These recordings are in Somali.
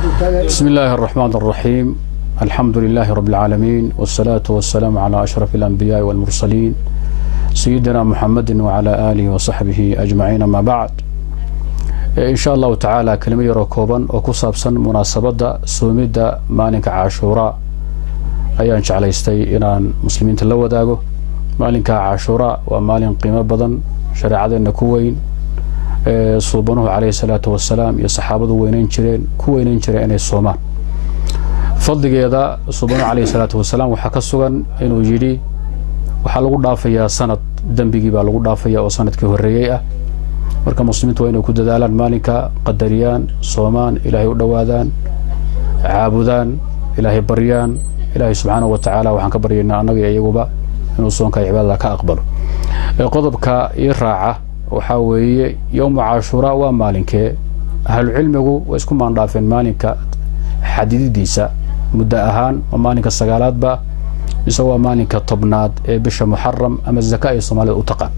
بسم الله الرحمن الرحيم. الحمد لله رب العالمين والصلاة والسلام على أشرف الأنبياء والمرسلين سيدنا محمد وعلى آله وصحبه أجمعين. ما بعد إن شاء الله تعالى كلمة ركوبا وكصابسا مناسبة سوميدا مالك عاشوراء أيان شعليستي إن مسلمين تلو داغو مالك عاشوراء ومالين قيمة بدن شريعة النكوين صوبانه عليه الصلاة والسلام يا صحابة وينين جرين الصومان فضل هذا صوبانه عليه الصلاة والسلام وحكى سجن إنه يجري وحلقوا ضافية سنة دنبيجي بالقوا ضافية وسنة كهرية مركب مسلمين وينه كده دالان مالكا قدريان صومان إلهي ودوادان عابدان إلهي بريان إلهي سبحانه وتعالى وحن كبرينا أنا يجوبا إنه صون كعبادة كأقبل قضب كيراعة وحاوي يوم عاشوراء ومالك أهل علمه ويسكن من ضافين مالك حديد ديسا مدأهان ومالك السجالات با يسوى مالك طبنات بش محرم أما الزكاة الصومالي أتقى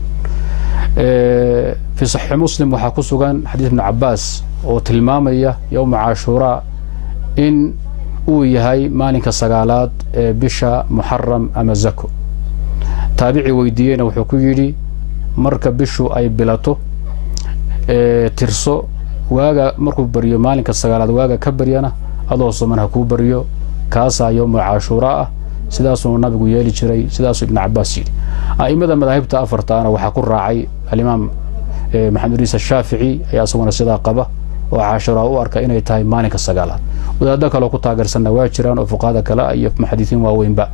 في صحيح مسلم وحكوسو كان حديث ابن عباس وتلمامية يوم عاشوراء إن ويهاي مالك السجالات بش محرم أما الزكاة تابعي ويدينا وحكويري marka bishu ay bilato tirso waaga markuu bariyo maalinka sagaalaad waaga ka bariyana adoo soomanaha ku bariyo kaasa yawm aashura sidaas uu nabigu yeeli jiray sidaas ibn Abbas yiri aimada madahibta afartaana waxa ku raacay al-imam Muhammad Isa Shafi'i ayaa asaguna sida qaba oo aashura u arka inay tahay maalinka sagaalaad wadaadda kale ku taageersan waa jiraan oo fuqaada kale iyo muhaddisiin waaweynba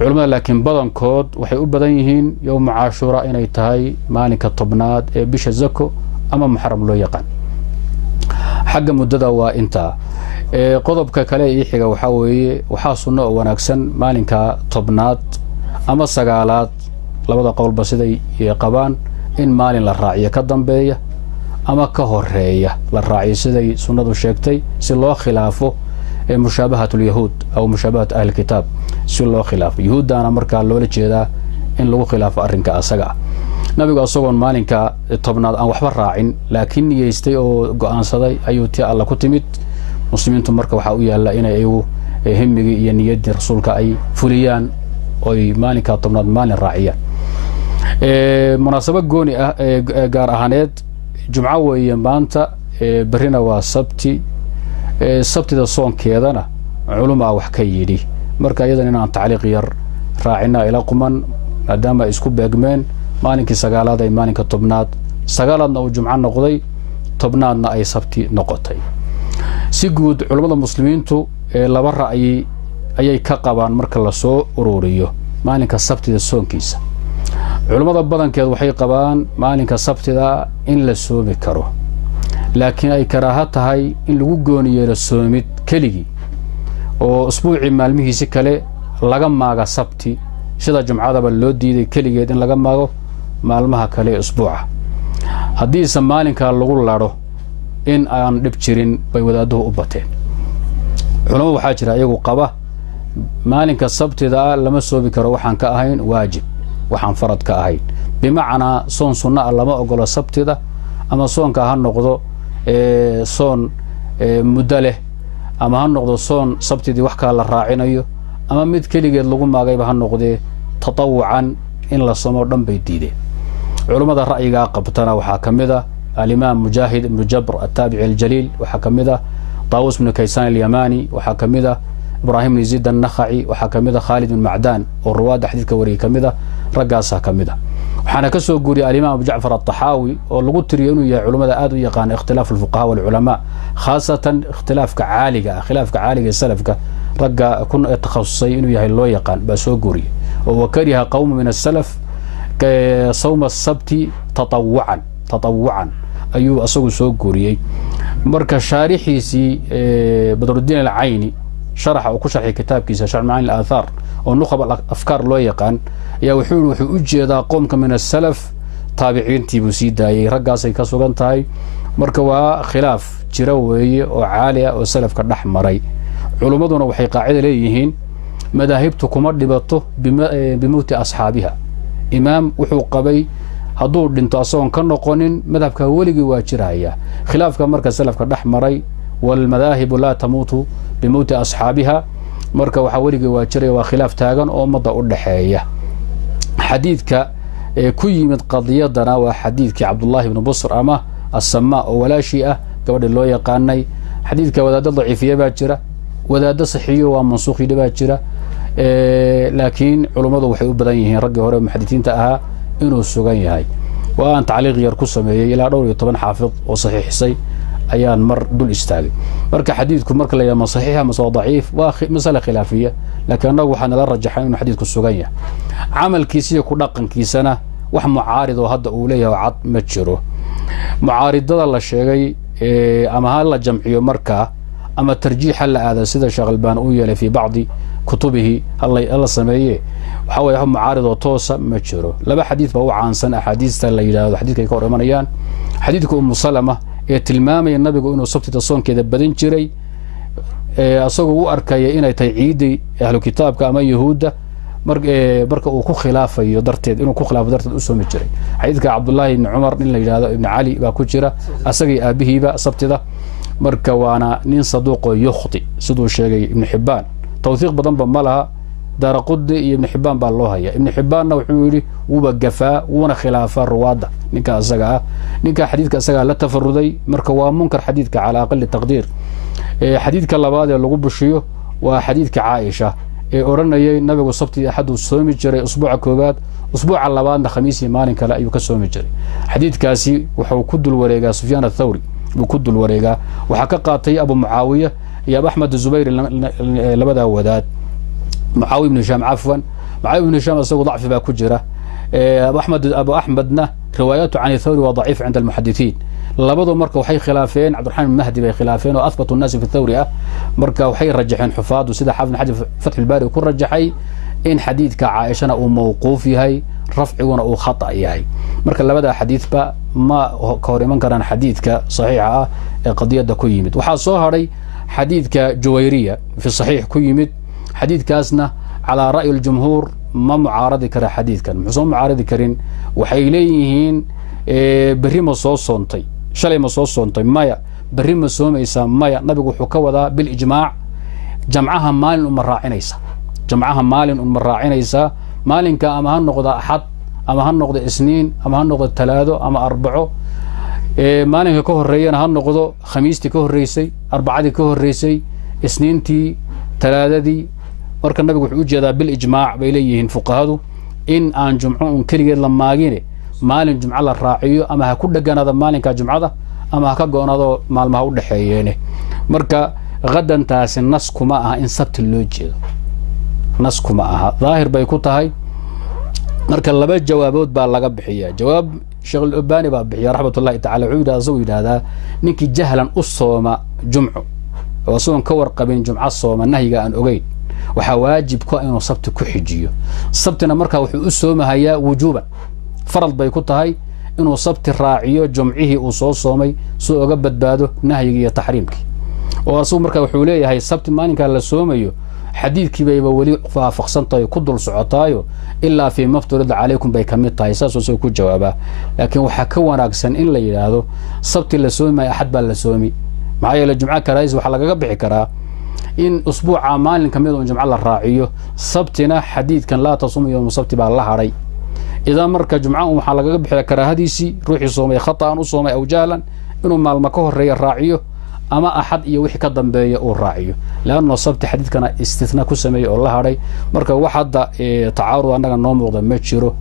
علماء لكن بدن كود وحي بدن يهين يوم عاشوراء إنay tahay maalinka tobnaad ee bisha zako ama muharram loo yaqaan xagga muddada waa inta qodobka kale ee xiga waxa weeye waxa sunno oo wanaagsan maalinka tobnaad ama sagaalaad labada qowlba siday qabaan in maalin la raaciyo ka dambeeya ama ka horeeya la raaciyo siday sunnadu sheegtay si loo khilaafo مشابهة اليهود أو مشابهة أهل الكتاب سلوا خلاف يهود أنا مركا لولا جدا إن لو خلاف أرنكا أسجع نبي قصون مالنكا طبنا أن وحبر راعين لكن يستي أو قان صدي أيوتي الله كتمت مسلمين تمركا وحاوية لا إنا أيو هم يد رسولك أي فليان أي مالنكا طبنا مال الراعية مناسبة جوني جار أهانات جمعة ويمانتا برينا وسبتي sabtida soonkeedana culumada wax ka yiri marka iyadan inaan tacliiq yar raacina ila quman maadaama isku beegmeen maalinkii sagaalaad ay maalinka tobnaad sagaalaadna uu jumca noqday tobnaadna ay sabti noqotay si guud culumada muslimiintu laba ra'yi ayay ka qabaan marka la soo ururiyo maalinka sabtida soonkiisa culumada badankeed waxay qabaan maalinka sabtida in la soomi karo لكن أي كراهة هاي إن لو جوني رسومت كلي أو أسبوع مالمه سكلة لقم معه سبتي شذا جمعة باللودي كلي جد لقم معه مالمها كلي أسبوع هدي سمالين كاللغول لاره إن أن نبتشرين بيوداده أبتين علماء حاجة يجو قبة مالين كالسبت ذا لما سوي كروحان كأهين واجب وحن فرض كأهين بمعنى صون صنع لما أقول السبت ذا أما صون كهان نقضه صون مدله أما هالنقطة صون سبتي دي وحكة للراعينيو أما مد كلي جد لقوم ما جايب هالنقطة تطوعا إن الصمر دم بيديده علماء الرأي قبتنا وحكم ذا الإمام مجاهد بن جبر التابعي الجليل وحكم ذا طاووس بن كيسان اليماني وحكم ذا إبراهيم بن يزيد النخعي وحكم ذا خالد بن معدان والرواد حديث كوري كم ذا رقاصة كم ذا وحنا كسو قولي الإمام أبو جعفر الطحاوي واللغو تريونو يا علماء آدو يقان اختلاف الفقهاء والعلماء خاصة اختلاف كعالقة خلاف كعالقة السلف رقا كن تخصصي إنو يهي اللو يقان بسو قولي وكره قوم من السلف كصوم السبت تطوعا أيو أسوق سو قولي مركا شارحي سي بدر الدين العيني شرح وكشرح كتاب كيسا شرح معاني الآثار ونخب الأفكار لو يقان يا وحول وحوجدا قومك من السلف تابعين تيبو سيداي رقاصي كسوغان تاي مركوا خلاف جروي وعاليه وسلف كدحمري علمادنا waxay qaacida leeyihiin madaahibtu kuma dhibato bimuuti asxaabiha imaam wuxuu qabay haduu dhinto asoon ka noqonin madhabka waligi waa jiraya khilaafka marka salafka dhaxmaray والمذاهب لا تموت بموت أصحابها marka waxa wariga waa jiray waa khilaaf taagan oo umada u dhaxeeya xadiidka ku yimid qadiyadana waa xadiidkii Abdullah ibn Busr ama as-Samaa oo walaashi ah gabadha loo yaqaanay xadiidka wadaadada daciifiye baa jira wadaadada saxiiyo waa mansuuqi baa jira laakiin culimadu waxay u badan yihiin ragga hore muxaddisiinta ahaa inuu sugan yahay waan tacliiq yar ku sameeyay ilaa dhowr iyo 10 xaafid oo saxiixisay ayaan mar dul istaagay marka xadiidku marka la yiraahdo saxiix ama daciif waa mas'ala khilaafiya laakiin anagu waxaan la rajaxay inuu xadiidku sugan yahay amalkiisa iyo ku dhaqankiisana wax mucaarid oo hadda uu leeyahay cad ma jiro mucaaridada la sheegay ama hal la jamciyo marka ama tarjiix la aada sida Sheekh Albani uu yeelay fi bacdi kutubihi alla sameeyay waxa way mucaarid oo toosa ma jiro laba xadiis baa u caansan axaadiista la yiraahdo xadiidka ay ka horeemanayaan xadiidka Salama ee tilmaamay nabigu inuu sabtida soonkeeda badan jiray asagoo u arkay inay tahay ciidi ahlu kitaabka ama yahuuda marka uu ku khilaafayo darteed inuu ku khilaafo darteed u soomi jiray xadiidka Abdullah ibn Umar in la yiraahdo ibn Ali baa ku jira asagii aabihiiba sabtida marka waana nin saduuq oo yukhti sidoo sheegay ibn Hibban tawthiq badan ba malaha Daraqudi iyo ibn Hibban baa loo haya ibn Hibbanna wuxuu yiri wuba gafaa wana khilaafa ruwaada ninka asaga ninka xadiidka asaga la tafaruday marka waa munkar xadiidka ala aqal taqdiir xadiidka labaad ee lagu bushiyo waa xadiidka Aisha ee oranayay nabigu sabti ahadu soomi jiray usbuuca koobaad usbuuca labaadna khamiis maalin kale ayuu ka soomi jiray xadiidkaasi wuxuu ku dul wareegaa Sufyaan ath-Thawri buu ku dul wareegaa waxa ka qaatay Abu Muawiya iyo Ahmad Zubayr labada wadaad معاوية بن هشام عفوا معاوية بن هشام أصله ضعف باكجرة أبو أحمدنا رواياته عن الثوري وضعيف عند المحدثين لبضوا مركا وحي خلافين عبد الرحمن المهدي بي خلافين وأثبتوا الناس في الثوري مركا وحي رجحين حفاظ وسيدة حافظ حديث فتح الباري وكل رجحي إن حديث كعائشة أو موقوف هي رفع أو خطأ هي مركا لبدا حديث با ما كوري من كان حديث كصحيحة قضية دا كيمت وحاصوها حديث كجويرية في الصحيح كيمت حديث كاسنا على رأي الجمهور ما معارض كرا حديث كان محسوم معارض كرين وحيليهين بري مصوص صنطي شلي مصوص صنطي مايا بري مصوم إيسا مايا نبي حكوة بالإجماع جمعها مال ومراعين إيسا جمعها مال ومراعين إيسا مال كأما هالنقضة أحد أما هالنقضة اثنين أما هالنقضة ثلاثة أما أربعة مال كوه الريان هالنقضة خميستي كوه الرئيسي أربعة كوه الرئيسي اثنينتي ثلاثة marka nabigu wuxuu u jeedaa bil ijmaac bay leeyihiin fuqahadu in aan jumco kaligeed la maagine maalin jumco la raaciyo ama ha ku dhaganaada maalinka jumcada ama ha ka goonaado maalmaha u dhaxeeyeen marka gadan taasi nas kuma aha in sabti loo jeedo nas kuma aha daahir bay ku tahay marka laba jawaabood baa laga bixiyaa jawaab Sheekh Al-Albani baa bixiya rahmatullahi ta'ala wuxuu yiraahdaa ninkii jahlan u sooma jumco oo soon ka warqabin jumco sooma nahyiga aan ogeyn waxa waajib ku inuu sabti ku xijiyo sabtina marka wuxuu u soomahayaa wujuban farad bay ku tahay inuu sabti raaciyo jumcihi uu soo soomay soo uga badbaado nahyiga iyo tahriimkii oo asuu marka wuxuu leeyahay sabti maalinka la soomayo xadiidkii bayba wali faafaqsantahay ku dul socotaayo ilaa fi mafturid calaykum bay kamid tahay saasoo ku jawaaba laakiin waxa ka wanaagsan in la yiraahdo sabti la soomay ahad baa la soomi maxaa yeelay jumca karays waxa laga bixi karaa in usbuuca maalin kamid oo jumca la raaciyo sabtina xadiidkan la tasum yawm sabti baa la haray idan marka jumca waxa laga bixiyaa karaahadiisi ruuxi soomay khataan u soomay aw jahlan inuu maalma ka horeeyo raaciyo ama ahad iyo wixii ka dambeeya uu raaciyo laana sabti xadiidkana istithna ku sameeyay oo la haray marka wax hadda tacaarud anaga noo muuqda ma jiro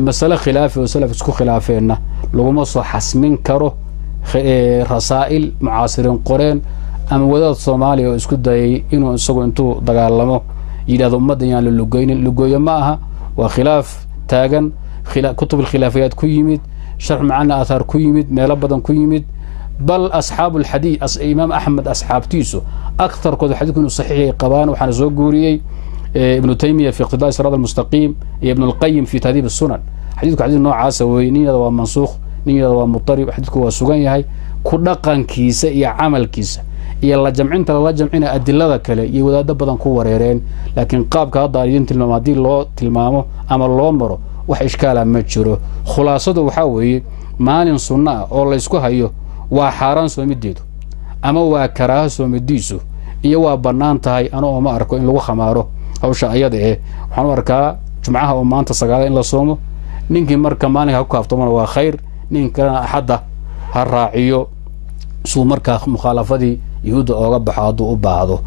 mas'ala khilaafi oo salaf isku khilaafeena laguma soo xasmin karo rasaa'il mucaasirin qoreen ama wadaad Soomaaliya oo isku dayay inuu isagu intuu dagaalamo yiraahdo ummadan yaan la lugooyo ma aha waa khilaaf taagan kutub al-khilafiyat ku yimid sharh macna athar ku yimid meel badan ku yimid bal ashaab al-hadith imam Ahmad ashaabtiisu akthar kooda xadiidku saxiix qabaan waxana soo guuriyay ibn Taymiyyah fi iqtidaa sirat al-mustaqim iyo ibn al-Qayyim fi tahdhib as-sunan xadiidku xadiid noocaas weyniyada waa mansuukh niyada waa mutarib xadiidku waa sugan yahay ku dhaqankiisa iyo amalkiisa iyo la jamcinta la jamcina adillada kale iyo wadaad badan ku wareereen laakiin qaabka hadda idin tilmaamadi loo tilmaamo ama loo maro wax iskaala ma jiro khulaasadu waxa weeye maalin sunna oo la isku hayo waa xaraan soomideedu ama waa karaaha soomidiisu iyo waa bannaan tahay anoo ma arko in lagu khamaaro hawsha ayada waxaan u arkaa jumcaha oo maanta sagaala in la soomo ninkii marka maalinka ku kaaftoomana waa khayr nin kalena axadda ha raaciyo suu markaa mukhaalafadii yuhuudda ooga baxo hadduu u baahdo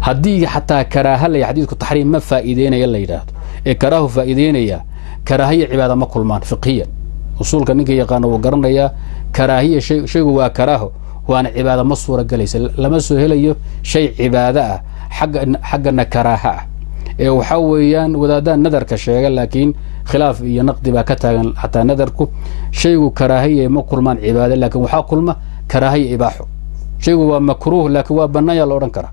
haddii xataa karaaha la xadiidku taxriim ma faa'iideynaya la yidhaahdo ee karaahu faa'iideynaya karaahiya cibaada ma kulmaan fiqhiyan usuulka ninka yaqaano wuu garanayaa karaahiya shaygu waa karaaho waana cibaada ma suura galaysa lama soo helayo shay cibaado ah xaggana karaaha ah ee waxaa weeyaan wadaadaan nadarka sheega laakiin khilaaf iyo naqdi baa ka taagan xataa nadarku shaygu karaahiya ma kulmaan cibaado laakiin waxaa kulma karaahiya ibaaxo shaygu waa makruuh laakiin waa bannaan yaa la odhan karaa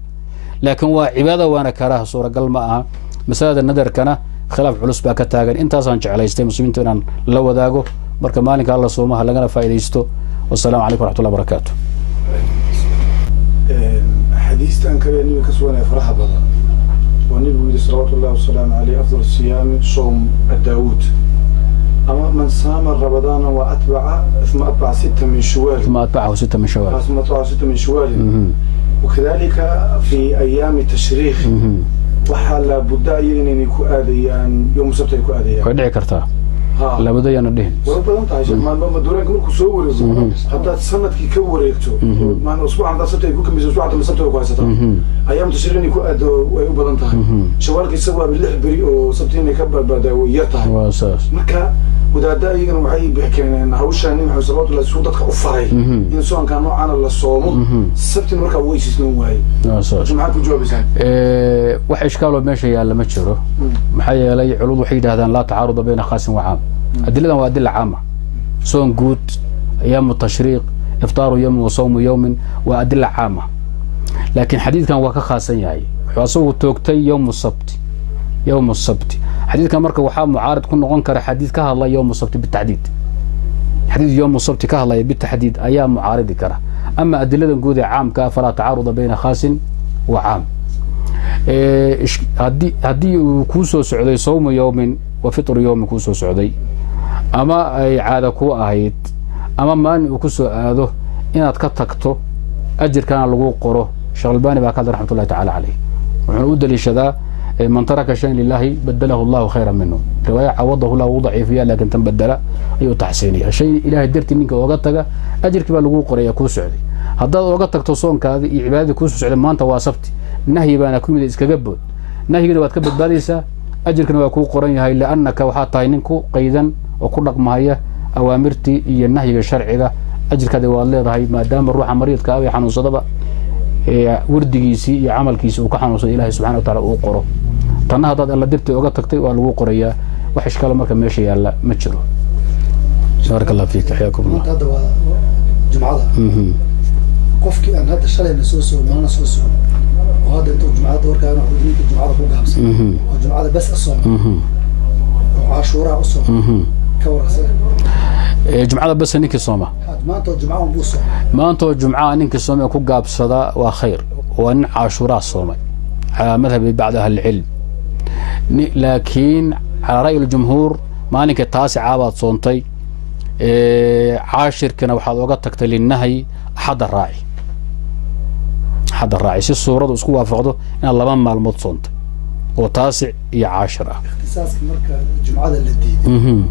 laakiin waa cibaada waana karaaha suuragal ma aha masalada nadarkana khilaaf culus baa ka taagan intaasaan jeclaystay muslimiintu inaan la wadaago marka maalinka alla soomaha lagana faa'iidaysto wasalaamu calaykum waraxmatullahi wabarakaatu xadiistan kale nabiga ka suganaya faraha badan waa nabigu yidhi salawaatu llahi wasalaamu caleyh afdal siyaami soom daawuud ama man saama ramadaana wa atbaca uma atbaca sita min shawaal ثم أتبعه ستة من شوال ثم أتبعه ستة من شوال وكذلك في أيام التشريق waxaa laabudda ayaga inay ku aadayaan yom sabta ay ku aadayaan way dhici kartaa labada yana dhihin way badan tahay sheekh maalmo duranka markuu soo wareego haddaad sanadkii ka wareegto maan usbuuc haddaad sabta ay ku kambayso usbuuc hadda sabta ay ku haysataa ayaam tashriiq inay ku aado way u badan tahay shawaalka isagu waa 6 beri oo sabta inay ka badbaadaa way yar tahay waa saas marka wadaadda ayagana waxay bixkeeneen hawshaan in waxay sababtu la suu dadka u faray in soonka noocan la soomo sabtin marka way isisnoon waayay maxaa ku jawaabaysan wax ishkaal oo meesha yaala ma jiro maxaa yeelay culud waxay yiraahdaan la tacaarud bayna khaasin wa caam adiladan waa adilla caama soon guud ayaam tashriiq iftaaru yawm wa sawm yawm wa adilla caama laakiin xadiidkan waa ka khaasan yahay wuxuu asagu toogtay yawm as-sabt حديث كان مركب وحاب معارض كنا غنكر حديث كهلا يوم السبت بالتحديد حديث يوم السبت كهلا بالتحديد أيام معارض كره أما أدلة نقول عام فلا تعارض بين خاص وعام هدي كوسو سعودي صوم يوم وفطر يوم كوسو سعودي أما أي عادة كو أهيد أما ما كوسو هذا إن أتكتكتو أجر كان لغو قره شغلباني بأكاد رحمة الله تعالى عليه ونقول للشذا من ترك شيء لله بدله الله خيرا منه رواية عوضه له ضعيف فيها لكن تنبدل أي تحسينيها شيء إلهي درت منك وقتك أجرك باللغو قرية كوس سعودي هذا وقتك تصون كهذه عبادة كوس سعودي ما أنت واصفتي نهي بأنا كل من إسكجبود نهي كده وتكبد باريسة أجرك نوكو قرية هاي لأنك وحاط عينكو قيدا وكلك معايا أوامرتي هي النهي الشرعي أجرك هذا والله هاي ما دام الروح مريض كأوي حنو صدبة ورديسي عمل كيس وكحنو صد إلهي سبحانه وتعالى وقره تنا هذا الله درت وقتك واللغو قرية وحش كلام مركب ماشي يلا متشرو بارك الله فيك حياكم الله هذا جمعة قفك أن هذا الشلي نسوسه ما نسوسه وهذا أنتم جمعة دور كانوا حدودين الجمعة فوق همسة وجمعة بس الصوم وعاشوراء الصوم كورسة جمعة بس إنك صومة ما أنتم جمعة بوصة ما أنتم جمعة إنك صومة كوجا قاب صدا وخير وأن عاشوراء صومة على مذهب بعض أهل العلم لكن على رأي الجمهور ما إنك تاسع عابط صونتي عاشر كنا وحد وقت تقتل النهي أحد الراعي سي الصورة وسكوا وافقده إن الله ما الموت صنت وتاسع يا 10 اختصاص مركز الجمعة التي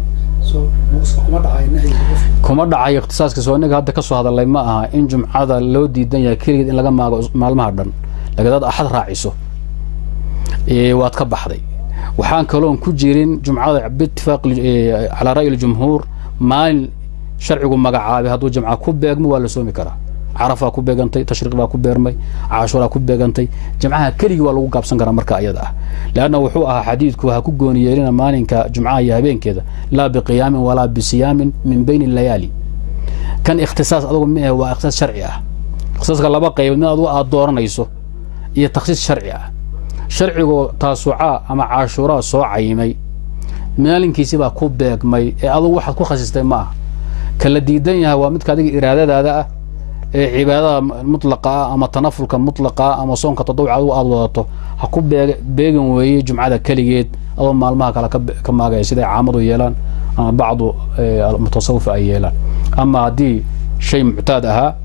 كما دعاي اختصاص كسونك هذا كسو هذا اللي ما إن جمعة لو دي الدنيا كيريد إن لقى مع المهردن لقد هذا أحد راعيسه واد كبحدي وحان كلون كجيرين جمعة باتفاق على رأي الجمهور ما شرعكم مقعابي هذو جمعة كوبيغمو ولا سومي كرا عرفة كوبيغانتي تشريق با كوبيرمي عاشوراء كوبيغانتي جمعة كلي waa lagu gaabsan karaa marka ayada ah laana wuxuu ahaa xadiidku ha ku gooniyeelina maalinka jumcaha iyo habeenkeeda la biqiyaamin wala bisiyaamin min bayn al-layali kan ikhtisaas adigu ma waa ikhtisaas sharci ah ikhtisaaska laba qayb mid aad dooranayso iyo takhsiis sharci ah sharcigu taasuca ama caashura soo cayimay maalinkiisa baa ku beegmay ee adigu waxaad ku khasistay ma kala diidan yahay waa midka adiga iraadadaada ah عبادة مطلقة أما تنفل كمطلقة أما صون كتطوع عدو أضواطه هكو بيجن ويجي جمعة كليجيت أو ما الماك على كما جاي سيدا عامض يلان بعض المتصوف أيلان أما دي شيء معتادها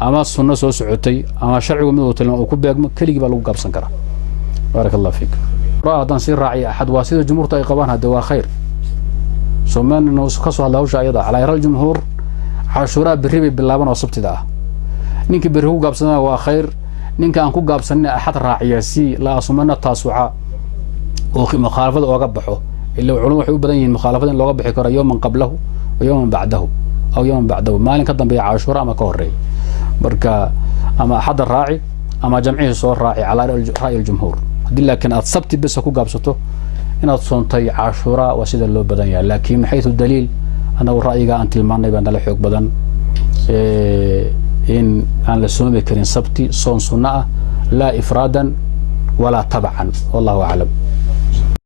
ama sunno soo socotay ama sharcigu mid uu tilmaamo ku beegmo keligii baa lagu gaabsan karaa barakallahu fiik raadan si raaci ahad waa sida jumhuurta ay qabaan hada waa khayr soomaalina ka soo hadla hawsha ayada cala ral jumhuur cashuura birri bilaaban oo sabtida ah ninka birri ku gaabsanaa waa khayr ninka aan ku gaabsanina ahad raaciya si la asumana taasuca oo mukhalafada ooga baxo illa culumadu waxay u badan yihiin mukhalafada in looga bixi karo yawman qablahu wa yawman ba'dahu aw yawman ba'dahu maalin ka dambeeya cashuura ama ka horeey marka ama ahad raaci ama jamcihi soo raaci cala ra'yi al-jumhuur hadii laakiin aad sabti bas ku gaabsato inaad soontay cashuura waa sida loo badan yahay laakiin hay'atu daliil anagu ra'yiga aan tilmaanay baan la xoog badan in aan la soomi karin sabti soon sunna la ifradan wala tabcan wallahu a'lam